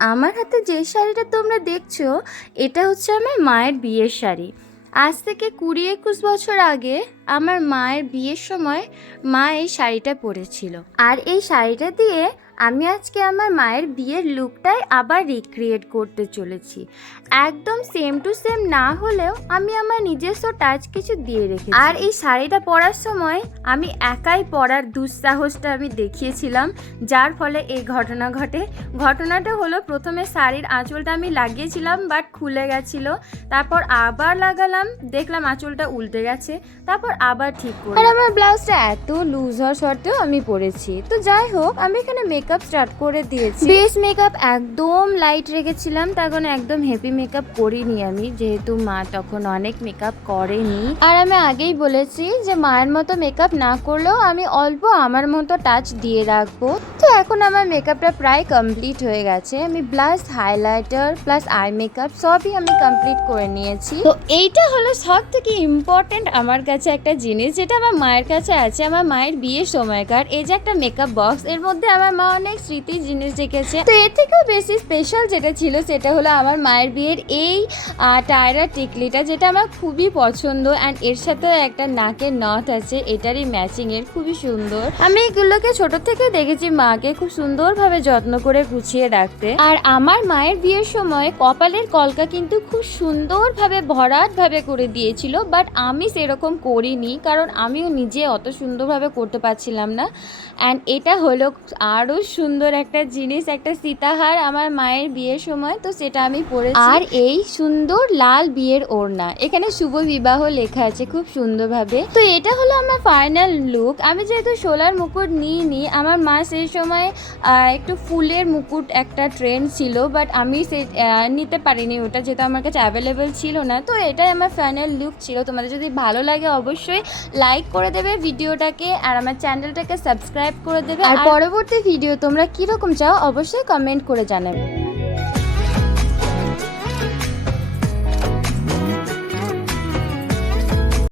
আমার হাতে যে শাড়িটা তোমরা দেখছো এটা হচ্ছে আমার মায়ের বিয়ের শাড়ি। আজ থেকে 20-21 বছর আগে আমার মায়ের বিয়ের সময় মা এই শাড়িটা পরেছিল। আর এই শাড়িটা দিয়ে আমি আজকে আমার মায়ের বিয়ের লুকটাই আবার রিক্রিয়েট করতে চলেছি। একদম সেম টু সেম না হলেও আমি আমার নিজস্ব টাচ কিছু দিয়ে রেখেছি। আর এই শাড়িটা পরার সময় আমি একাই পরার দুঃসাহসটা আমি দেখিয়েছিলাম, যার ফলে এই ঘটনা ঘটে। ঘটনাটা হলো, প্রথমে শাড়ির আঁচলটা আমি লাগিয়েছিলাম বাট খুলে গেছিলো, তারপর আবার লাগালাম, দেখলাম আঁচলটা উল্টে গেছে, তারপর আবার ঠিক করে। আর আমার ব্লাউজটা এত লুজ হওয়ার সত্ত্বেও আমি পরেছি। তো যাই হোক, আমি এখানে মেকআপ স্টার্ট করে দিয়েছি। বেস মেকআপ একদম লাইট রেখেছিলাম, তার কারণে একদম হেভি মেকআপ করিনি আমি, যেহেতু মা তখন অনেক মেকআপ করেনি। আর আমি আগেই বলেছি যে মায়ের মতো মেকআপ না করলেও আমি অল্প আমার মতো টাচ দিয়ে রাখবো। তো এখন আমার মেকআপটা প্রায় কমপ্লিট হয়ে গেছে। আমি blush, highlighter plus eye makeup সবই আমি কমপ্লিট করে নিয়েছি। তো এইটা হলো সব থেকে ইম্পর্টেন্ট আমার কাছে একটা জিনিস, যেটা আমার মায়ের কাছে আছে আমার মায়ের বিয়ের সময়কার। এই যে একটা মেকআপ বক্স, এর মধ্যে আমার মা অনেক স্মৃতির জিনিস রেখেছে। তো এর থেকেও বেশি স্পেশাল যেটা ছিল সেটা হলো আমার মায়ের বিয়ের এই টায়রা টিকলিটা, যেটা আমার খুবই পছন্দ। অ্যান্ড এর সাথে একটা নাকের নথ আছে, এটারই ম্যাচিং এর, খুবই সুন্দর। আমি এগুলোকে ছোট থেকে দেখেছি মাকে খুব সুন্দরভাবে যত্ন করে গুছিয়ে রাখতে। আর আমার মায়ের বিয়ের সময় কপালের কলকা কিন্তু খুব সুন্দরভাবে ভরাটভাবে করে দিয়েছিল, বাট আমি সেরকম করিনি, কারণ আমিও নিজে অত সুন্দরভাবে করতে পারছিলাম না। অ্যান্ড এটা হলো আরও সুন্দর একটা জিনিস, একটা সীতাহার আমার মায়ের বিয়ের সময়, তো সেটা আমি পরেছি। আর এই সুন্দর লাল বিয়ের ওড়না, এখানে শুভ বিবাহ লেখা আছে খুব সুন্দরভাবে। তো এটা হলো আমার ফাইনাল লুক। আমি যেহেতু শোলার মুকুট নিইনি, আমার মা সেই সময় একটু ফুলের মুকুট একটা ট্রেন্ড ছিল, বাট আমি সে নিতে পারিনি ওটা, যেহেতু আমার কাছে অ্যাভেলেবেল ছিল না। তো এটাই আমার ফাইনাল লুক ছিল। তোমাদের যদি ভালো লাগে অবশ্যই লাইক করে দেবে ভিডিওটাকে, আর আমার চ্যানেলটাকে সাবস্ক্রাইব করে দেবে। আর পরবর্তী ভিডিও তোমরা কীরকম চাও অবশ্যই কমেন্ট করে জানাবে।